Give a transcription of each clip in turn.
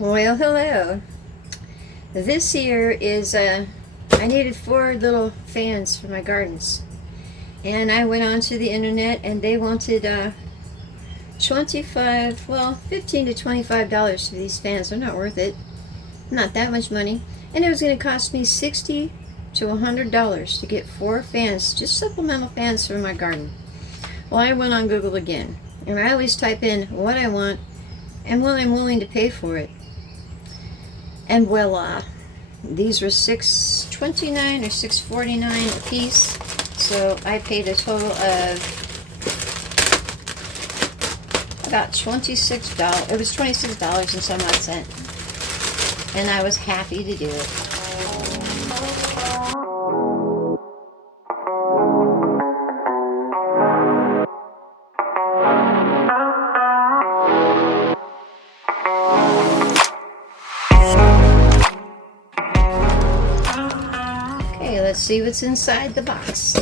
Well, hello. This here is, I needed 4 little fans for my gardens. And I went onto the internet and they wanted 15 to $25 for these fans. They're not worth it. Not that much money. And it was going to cost me $60 to $100 to get 4 fans, just supplemental fans for my garden. Well, I went on Google again. And I always type in what I want and what I'm willing to pay for it. And voila, these were $6.29 or $6.49 a piece. So I paid a total of about $26. It was $26 and some odd cent. And I was happy to do it. Okay, let's see what's inside the box.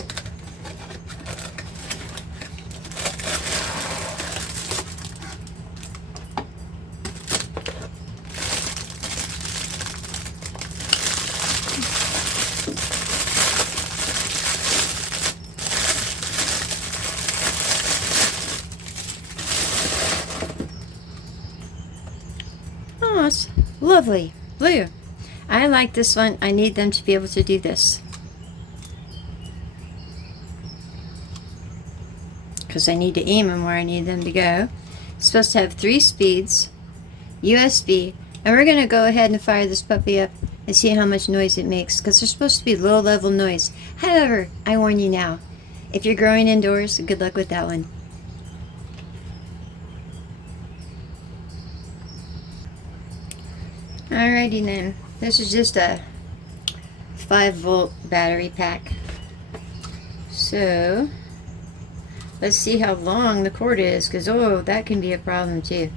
Oh, it's lovely. Blue. I like this one. I need them to be able to do this. Because I need to aim them where I need them to go. It's supposed to have 3 speeds, USB, and we're going to go ahead and fire this puppy up and see how much noise it makes, because they're supposed to be low level noise. However, I warn you now, if you're growing indoors, good luck with that one. Alrighty then, this is just a 5-volt battery pack. So let's see how long the cord is, because oh, that can be a problem too.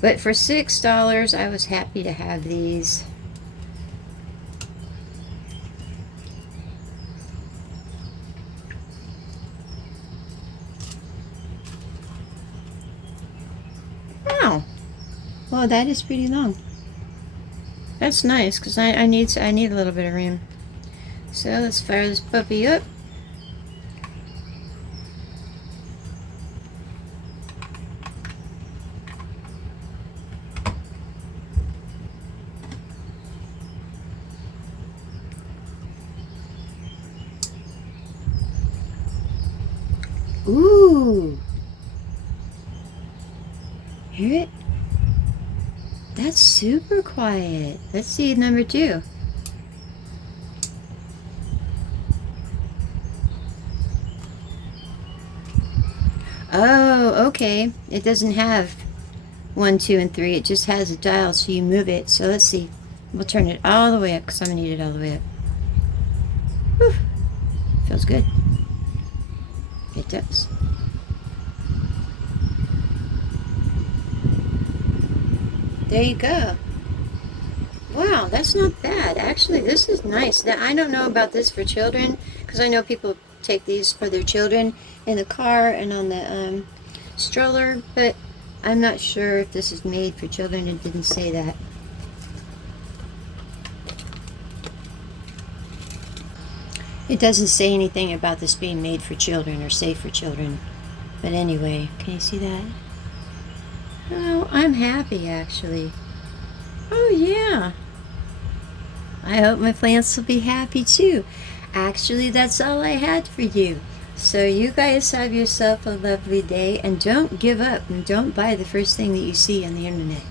But for $6, I was happy to have these. Wow. Well, that is pretty long. That's nice, because I need a little bit of room. So let's fire this puppy up. Ooh! Hear it? That's super quiet. Let's see number 2. Oh, okay. It doesn't have 1, 2, and 3. It just has a dial, so you move it. So let's see. We'll turn it all the way up, because I'm going to need it all the way up. Whew. Feels good. It does. There you go. Wow, that's not bad. Actually, this is nice. Now, I don't know about this for children, because I know people take these for their children in the car and on the stroller, but I'm not sure if this is made for children. It didn't say that. It doesn't say anything about this being made for children or safe for children. But anyway, can you see that? Oh, I'm happy actually. Oh yeah. I hope my plants will be happy too. Actually, that's all I had for you. So you guys have yourself a lovely day, and don't give up and don't buy the first thing that you see on the internet.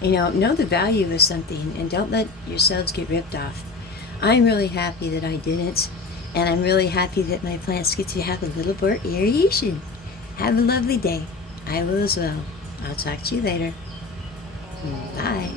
You know the value of something and don't let yourselves get ripped off. I'm really happy that I didn't, and I'm really happy that my plants get to have a little more aeration. Have a lovely day. I will as well. I'll talk to you later. Bye.